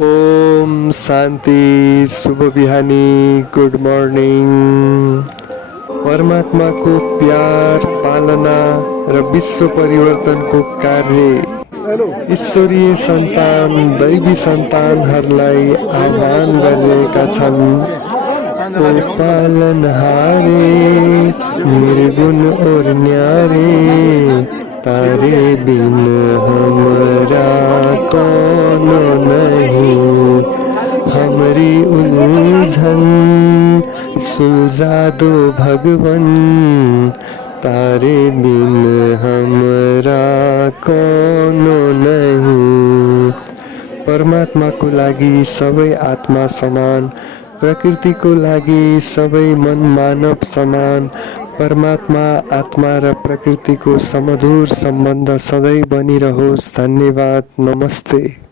ओम शान्ति, शुभ बिहानी, good morning. परमात्माको प्यार, पालना र विश्व परिवर्तनको कार्य ईश्वरीय सन्तान, दैवी सन्तानहरूलाई आह्वान गरिरहेका छन्। ओ पालनहारे, निर्गुण और न्यारे, तारे बिन हमरा कौन नहीं। हमारी उलझन सुलझा दो भगवन, तारे बिन हमरा कौन नहीं। परमात्माको लागि सबै आत्मा समान, प्रकृतिको लागि सबै मन मानव समान। परमात्मा, आत्मा र प्रकृतिको समधुर सम्बन्ध सधैँ बनिरहोस्। धन्यवाद। नमस्ते।